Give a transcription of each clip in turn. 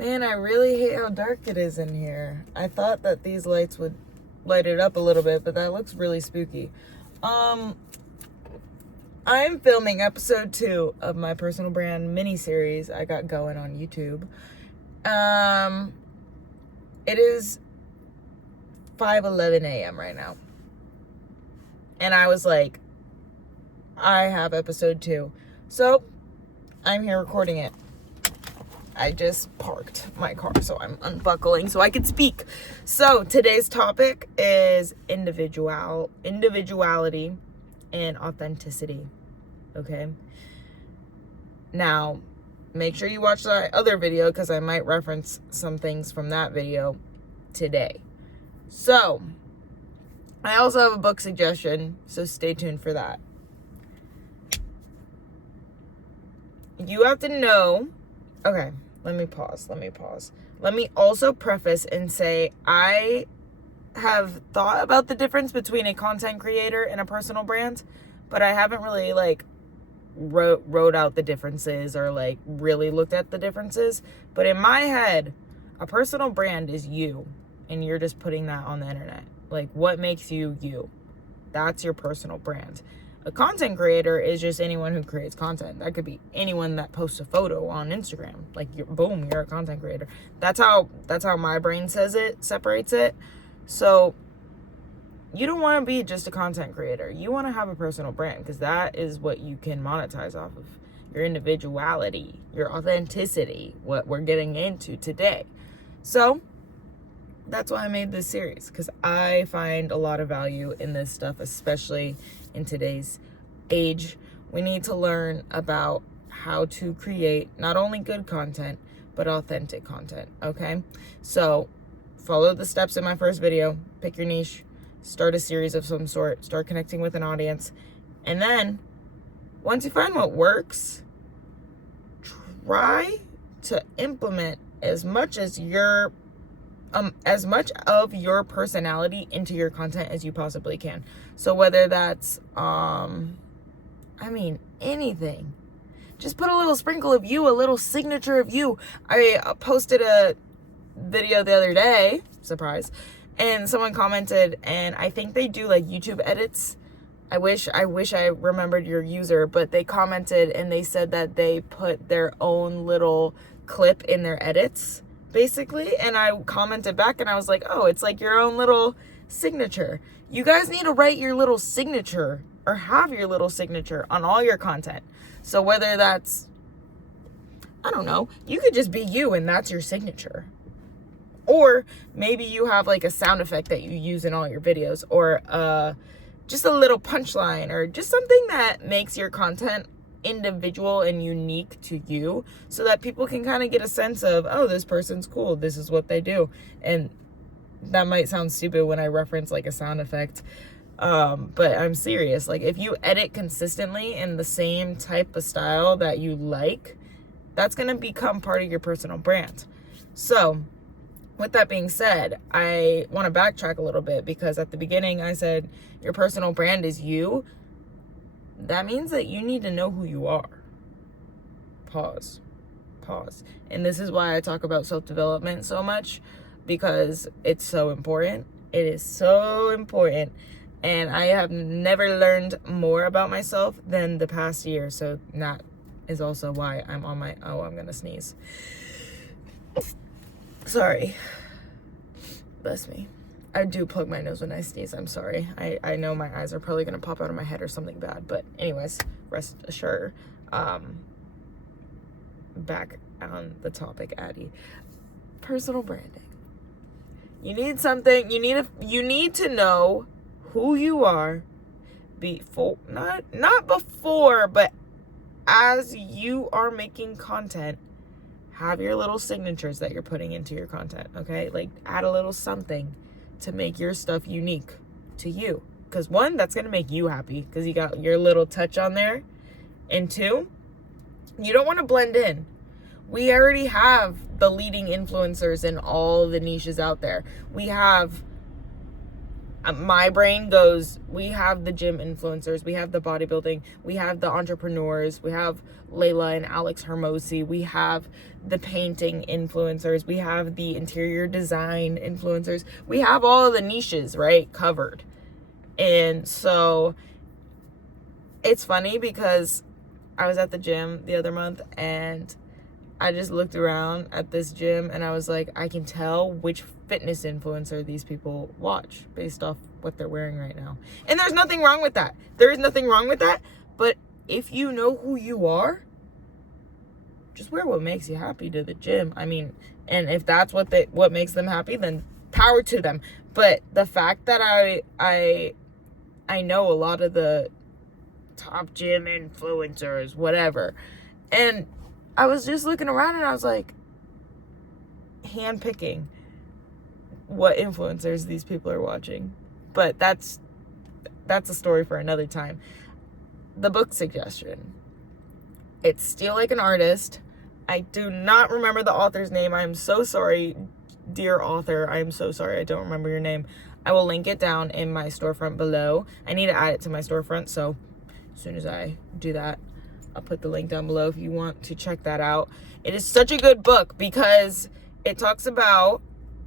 Man, I really hate how dark it is in here. I thought that these lights would light it up a little bit, but that looks really spooky. I'm filming episode 2 of my personal brand mini-series I got going on YouTube. It is 5:11 a.m. right now. And I was like, I have episode 2. So, I'm here recording it. I just parked my car, so I'm unbuckling so I can speak. So today's topic is individuality and authenticity. Okay. Now, make sure you watch that other video because I might reference some things from that video today. So, I also have a book suggestion, so stay tuned for that. You have to know. Okay, let me pause. Let me also preface and say I have thought about the difference between a content creator and a personal brand, but I haven't really wrote out the differences or really looked at the differences. But in my head, a personal brand is you, and you're just putting that on the internet. What makes you you? That's your personal brand. A content creator is just anyone who creates content. That could be anyone that posts a photo on Instagram. You're a content creator. That's how my brain separates it. So you don't want to be just a content creator. You want to have a personal brand because that is what you can monetize off of. Your individuality, your authenticity, what we're getting into today. So that's why I made this series, because I find a lot of value in this stuff, especially in today's age. We need to learn about how to create not only good content, but authentic content, okay? So follow the steps in my first video, pick your niche, start a series of some sort, start connecting with an audience, and then once you find what works, try to implement as much of your personality into your content as you possibly can. So whether that's, anything. Just put a little sprinkle of you, a little signature of you. I posted a video the other day, surprise, and someone commented, and I think they do YouTube edits. I wish I remembered your user, but they commented and they said that they put their own little clip in their edits, basically. And I commented back and I was like, oh, it's like your own little signature. You guys need to write your little signature or have your little signature on all your content. So whether that's, I don't know, you could just be you and that's your signature. Or maybe you have a sound effect that you use in all your videos, or just a little punchline, or just something that makes your content individual and unique to you, so that people can kind of get a sense of, oh, this person's cool, this is what they do. And that might sound stupid when I reference a sound effect, but I'm serious. If you edit consistently in the same type of style that you like, that's going to become part of your personal brand. So with that being said, I want to backtrack a little bit, because at the beginning I said your personal brand is you. That means that you need to know who you are. Pause. And this is why I talk about self-development so much, because it's so important. It is so important. And I have never learned more about myself than the past year. So that is also why I'm on my, I'm going to sneeze. Sorry. Bless me. I do plug my nose when I sneeze. I'm sorry. I know my eyes are probably going to pop out of my head or something bad. But anyways, rest assured. Back on the topic, Addie. Personal branding. You need something. You need to know who you are before, not before, but as you are making content. Have your little signatures that you're putting into your content, okay? Add a little something to make your stuff unique to you. Because one, that's going to make you happy because you got your little touch on there. And two, you don't want to blend in. We already have the leading influencers in all the niches out there. We have my brain goes, we have the gym influencers, we have the bodybuilding, we have the entrepreneurs, we have Layla and Alex Hermosi, we have the painting influencers, we have the interior design influencers, we have all of the niches, right, covered. And so it's funny because I was at the gym the other month and I just looked around at this gym and I was like, I can tell which fitness influencer these people watch based off what they're wearing right now. And there's nothing wrong with that. There is nothing wrong with that. But if you know who you are, just wear what makes you happy to the gym. I mean, and if that's what makes them happy, then power to them. But the fact that I know a lot of the top gym influencers, whatever, and I was just looking around and I was like, handpicking what influencers these people are watching. But that's a story for another time. The book suggestion. It's Steal Like an Artist. I do not remember the author's name. I am so sorry, dear author. I am so sorry. I don't remember your name. I will link it down in my storefront below. I need to add it to my storefront, so as soon as I do that, I'll put the link down below if you want to check that out. It is such a good book because it talks about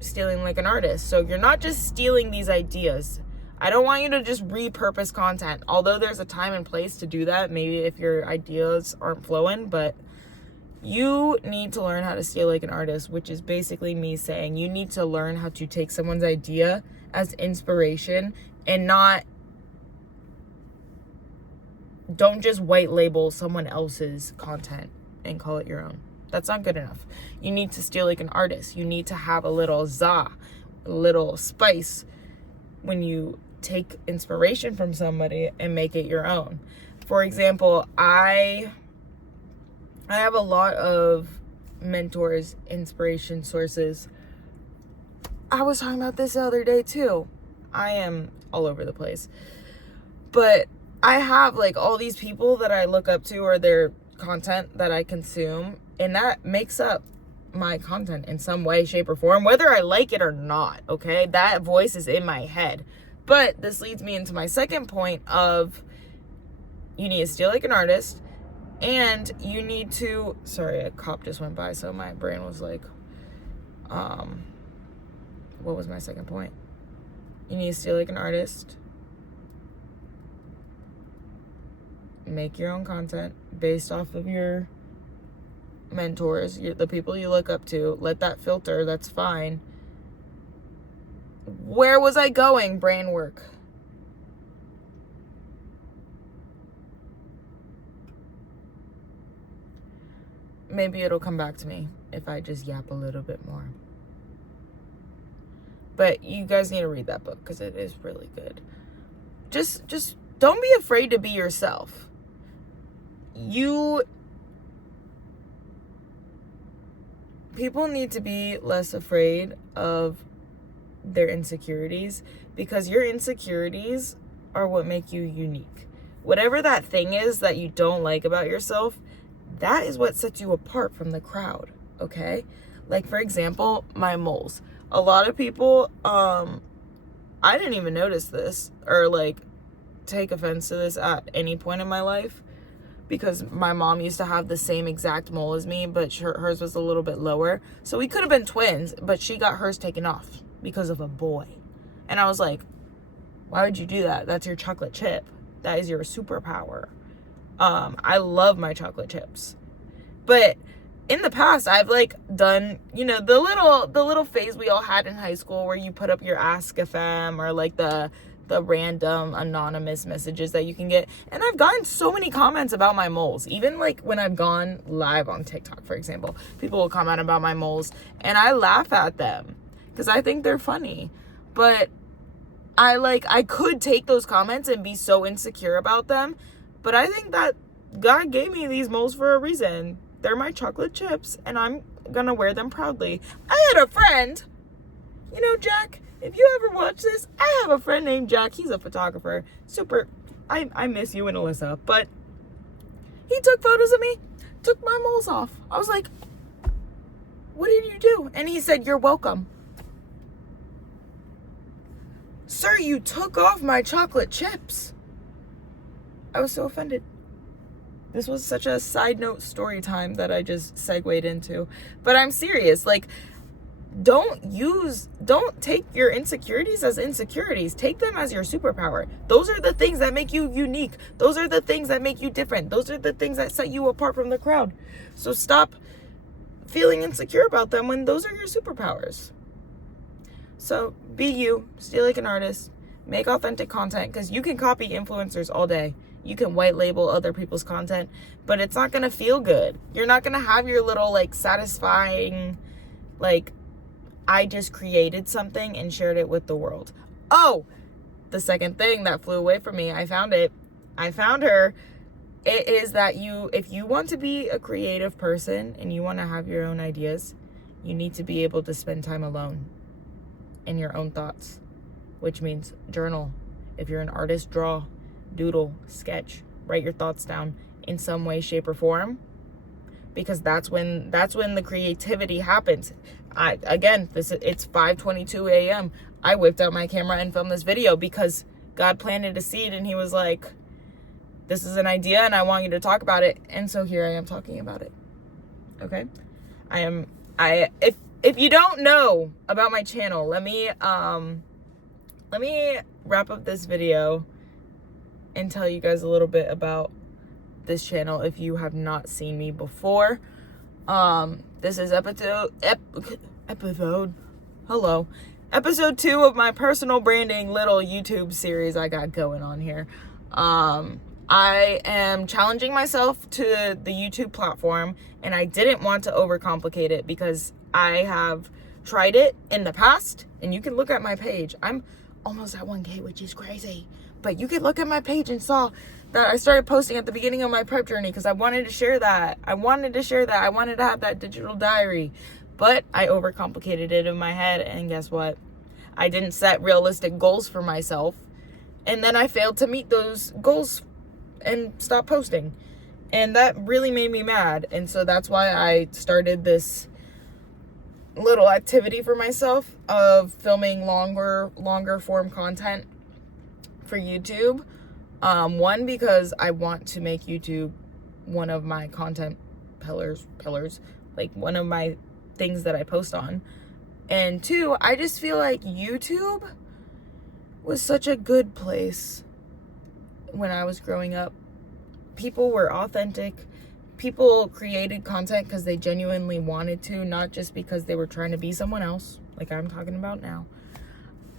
stealing like an artist. So you're not just stealing these ideas. I don't want you to just repurpose content, although there's a time and place to do that, maybe if your ideas aren't flowing, but you need to learn how to steal like an artist, which is basically me saying you need to learn how to take someone's idea as inspiration and don't just white label someone else's content and call it your own. That's not good enough. You need to steal like an artist. You need to have a little a little spice when you take inspiration from somebody and make it your own. For example, I have a lot of mentors, inspiration sources. I was talking about this the other day too. I am all over the place. But I have like all these people that I look up to or their content that I consume, and that makes up my content in some way, shape, or form, whether I like it or not, okay? That voice is in my head. But this leads me into my second point of you need to steal like an artist, and you need to, sorry, a cop just went by, so my brain was like, what was my second point? You need to steal like an artist. Make your own content based off of your mentors, the people you look up to. Let that filter. That's fine. Where was I going? Brain work. Maybe it'll come back to me if I just yap a little bit more. But you guys need to read that book because it is really good. Just don't be afraid to be yourself. People need to be less afraid of their insecurities, because your insecurities are what make you unique. Whatever that thing is that you don't like about yourself, that is what sets you apart from the crowd, okay? Like, for example, my moles. A lot of people, I didn't even notice this or like take offense to this at any point in my life, because my mom used to have the same exact mole as me, but hers was a little bit lower. So we could have been twins, but she got hers taken off because of a boy. And I was like, why would you do that? That's your chocolate chip. That is your superpower. I love my chocolate chips. But in the past, I've like done, you know, the little phase we all had in high school where you put up your Ask a Femme or like the random anonymous messages that you can get. And I've gotten so many comments about my moles. Even like when I've gone live on TikTok, for example, people will comment about my moles and I laugh at them because I think they're funny. But I could take those comments and be so insecure about them. But I think that God gave me these moles for a reason. They're my chocolate chips and I'm gonna wear them proudly. I had a friend, you know, Jack, if you ever watch this, I have a friend named Jack. He's a photographer. Super. I miss you and Alyssa. But he took photos of me, took my moles off. I was like, what did you do? And he said, you're welcome. sir, you took off my chocolate chips. I was so offended. This was such a side note story time that I just segued into. But I'm serious. Like, don't take your insecurities as insecurities. Take them as your superpower. Those are the things that make you unique. Those are the things that make you different. Those are the things that set you apart from the crowd. So stop feeling insecure about them when those are your superpowers. So be you, stay like an artist, make authentic content, because you can copy influencers all day. You can white label other people's content, but it's not going to feel good. You're not going to have your little like satisfying, like, I just created something and shared it with the world. Oh, the second thing that flew away from me, I found her. It is that if you want to be a creative person and you want to have your own ideas, you need to be able to spend time alone in your own thoughts, which means journal. If you're an artist, draw, doodle, sketch, write your thoughts down in some way, shape, or form, because that's when the creativity happens. It's 5:22 a.m. I whipped out my camera and filmed this video because God planted a seed and he was like, this is an idea and I want you to talk about it. And so here I am talking about it. Okay? If you don't know about my channel, let me wrap up this video and tell you guys a little bit about this channel if you have not seen me before. This is episode 2 of my personal branding little YouTube series I got going on here. I am challenging myself to the YouTube platform, and I didn't want to overcomplicate it because I have tried it in the past, and you can look at my page. I'm almost at 1K, which is crazy. But you can look at my page and saw that I started posting at the beginning of my prep journey because I wanted to share that. I wanted to have that digital diary. But I overcomplicated it in my head, and guess what? I didn't set realistic goals for myself. And then I failed to meet those goals and stopped posting. And that really made me mad. And so that's why I started this little activity for myself of filming longer form content for YouTube. One, because I want to make YouTube one of my content pillars, like one of my things that I post on. And two, I just feel like YouTube was such a good place when I was growing up. People were authentic. People created content because they genuinely wanted to, not just because they were trying to be someone else, like I'm talking about now.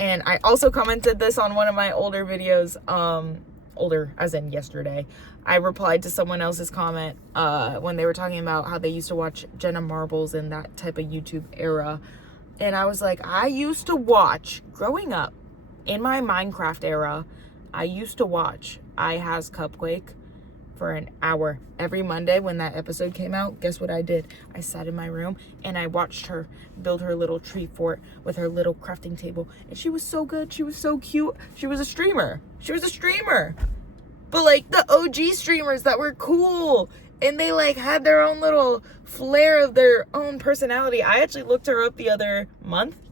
And I also commented this on one of my older videos, older as in yesterday. I replied to someone else's comment when they were talking about how they used to watch Jenna Marbles and that type of YouTube era. And I was like, I used to watch, growing up, in my Minecraft era, I used to watch I Has Cupquake for an hour. Every Monday when that episode came out, guess what I did? I sat in my room and I watched her build her little tree fort with her little crafting table. And she was so good. She was so cute. She was a streamer. But like the OG streamers that were cool. And they like had their own little flair of their own personality. I actually looked her up the other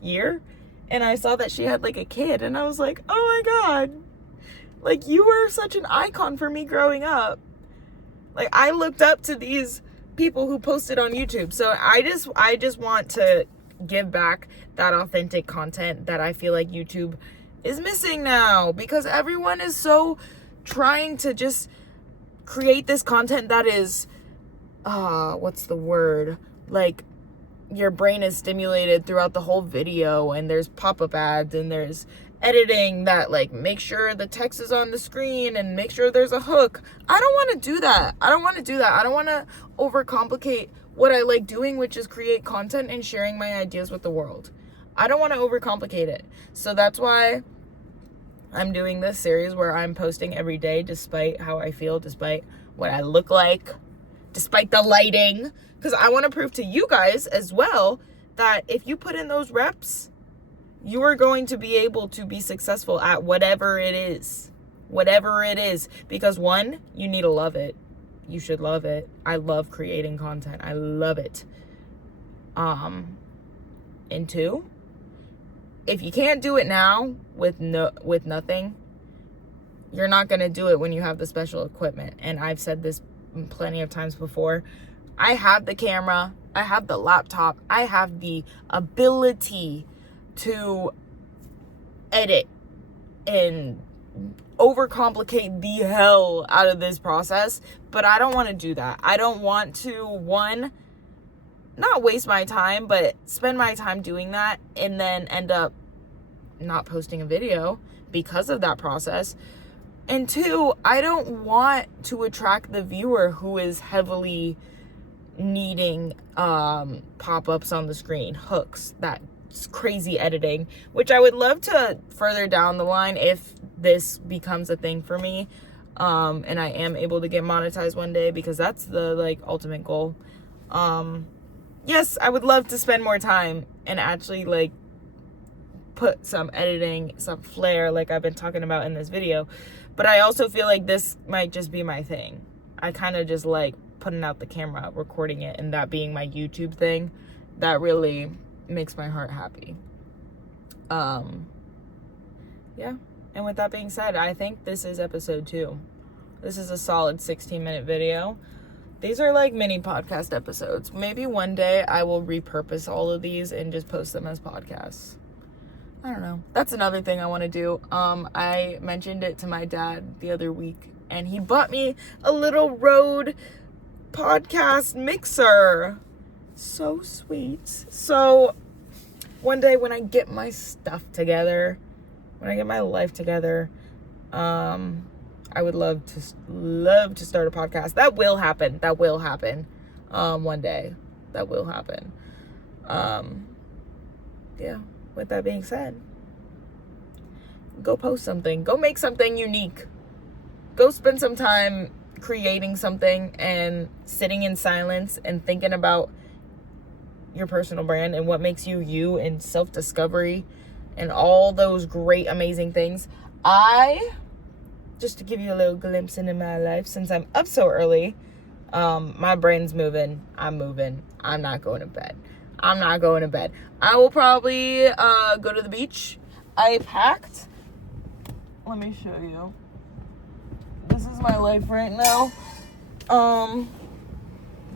year. And I saw that she had like a kid. And I was like, oh my God. Like, you were such an icon for me growing up. Like, I looked up to these people who posted on YouTube. So I just want to give back that authentic content that I feel like YouTube is missing now, because everyone is so trying to just create this content that is, what's the word? Like, your brain is stimulated throughout the whole video, and there's pop-up ads, and there's editing that like make sure the text is on the screen and make sure there's a hook. I don't want to do that. I don't want to overcomplicate what I like doing, which is create content and sharing my ideas with the world. I don't want to overcomplicate it. So that's why I'm doing this series where I'm posting every day, despite how I feel, despite what I look like, despite the lighting, because I want to prove to you guys as well that if you put in those reps, you are going to be able to be successful at whatever it is. Because one, you need to love it. You should love it. I love creating content. I love it. And two, if you can't do it now with nothing, you're not going to do it when you have the special equipment. And I've said this plenty of times before. I have the camera, I have the laptop, I have the ability to edit and overcomplicate the hell out of this process, but I don't want to do that. I don't want to, one, not waste my time, but spend my time doing that and then end up not posting a video because of that process. And two, I don't want to attract the viewer who is heavily needing pop-ups on the screen, hooks, that crazy editing, which I would love to further down the line if this becomes a thing for me, and I am able to get monetized one day, because that's the like ultimate goal. Yes, I would love to spend more time and actually like put some editing, some flair, like I've been talking about in this video. But I also feel like this might just be my thing. I kind of just like putting out the camera, recording it, and that being my YouTube thing. That really makes my heart happy. Yeah. And with that being said, I think this is episode 2. This is a solid 16-minute video. These are like mini podcast episodes. Maybe one day I will repurpose all of these and just post them as podcasts. I don't know. That's another thing I want to do. I mentioned it to my dad the other week, and he bought me a little Rode podcast mixer. So sweet. So one day when I get my stuff together, when I get my life together, I would love to start a podcast. That will happen. One day. That will happen. Yeah. With that being said, go post something. Go make something unique. Go spend some time creating something and sitting in silence and thinking about your personal brand and what makes you you, and self-discovery and all those great, amazing things. Just to give you a little glimpse into my life, since I'm up so early, my brain's moving. I'm moving. I'm not going to bed. I will probably go to the beach. I packed. Let me show you. This is my life right now.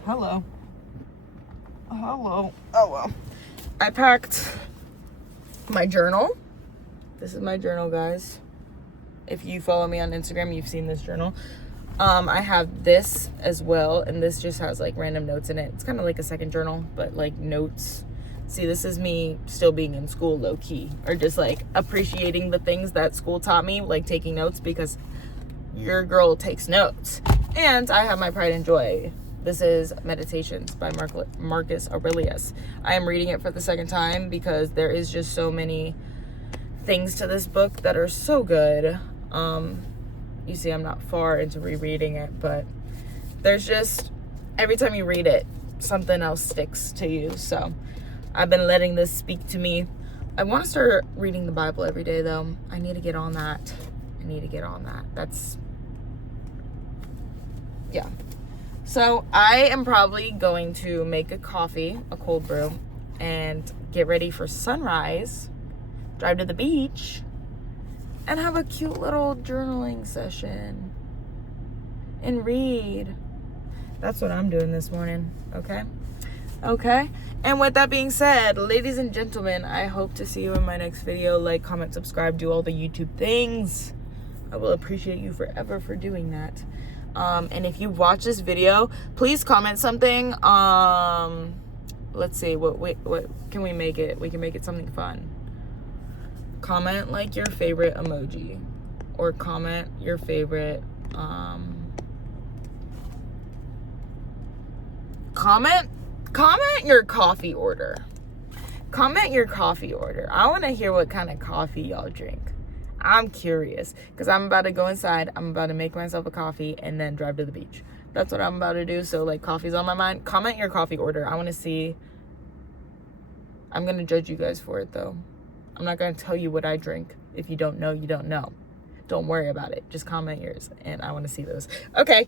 Hello. Oh, well. I packed my journal. This is my journal, guys. If you follow me on Instagram, you've seen this journal. I have this as well, and this just has like random notes in it. It's kind of like a second journal, but like notes. See, this is me still being in school, low key, or just like appreciating the things that school taught me, like taking notes, because your girl takes notes. And I have my pride and joy. This is Meditations by Marcus Aurelius. I am reading it for the second time because there is just so many things to this book that are so good. You see, I'm not far into rereading it, but there's just, every time you read it, something else sticks to you. So I've been letting this speak to me. I want to start reading the Bible every day, though. I need to get on that. Yeah. So I am probably going to make a coffee, a cold brew, and get ready for sunrise, drive to the beach, and have a cute little journaling session and read. That's what I'm doing this morning, okay? And with that being said, ladies and gentlemen, I hope to see you in my next video. Like, comment, subscribe, do all the YouTube things. I will appreciate you forever for doing that. And if you watch this video, please comment something. Let's see, what can we make it? We can make it something fun. Comment like your favorite emoji, or comment your favorite, comment your coffee order. Comment your coffee order. I want to hear what kind of coffee y'all drink. I'm curious, because I'm about to go inside. I'm about to make myself a coffee and then drive to the beach. That's what I'm about to do. So, like, coffee's on my mind. Comment your coffee order. I want to see. I'm going to judge you guys for it, though. I'm not going to tell you what I drink. If you don't know, you don't know. Don't worry about it. Just comment yours, and I want to see those. Okay.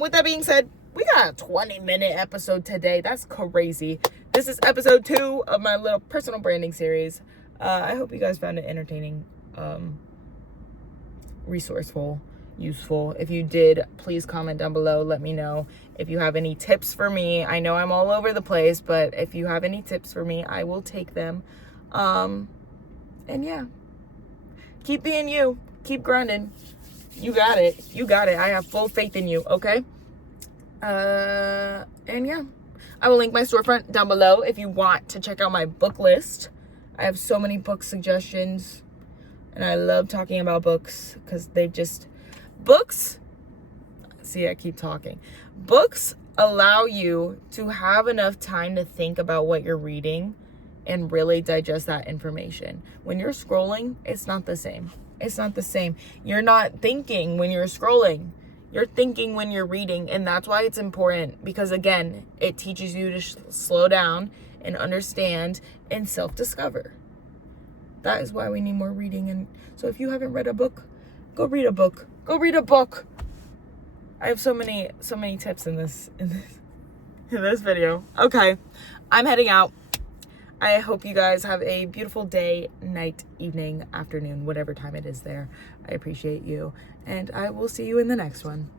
With that being said, we got a 20-minute episode today. That's crazy. This is episode 2 of my little personal branding series. I hope you guys found it entertaining, resourceful, useful. If you did, please comment down below. Let me know if you have any tips for me. I know I'm all over the place, but if you have any tips for me, I will take them. And yeah, keep being you. Keep grinding. You got it. You got it. I have full faith in you, okay? And yeah, I will link my storefront down below if you want to check out my book list. I have so many book suggestions, and I love talking about books because books, see, I keep talking. Books allow you to have enough time to think about what you're reading and really digest that information. When you're scrolling, it's not the same. It's not the same. You're not thinking when you're scrolling. You're thinking when you're reading, and that's why it's important, because again, it teaches you to slow down and understand and self-discover. That is why we need more reading. And so if you haven't read a book, go read a book. Go read a book. I have so many tips in this video. Okay, I'm heading out. I hope you guys have a beautiful day, night, evening, afternoon, whatever time it is there. I appreciate you, and I will see you in the next one.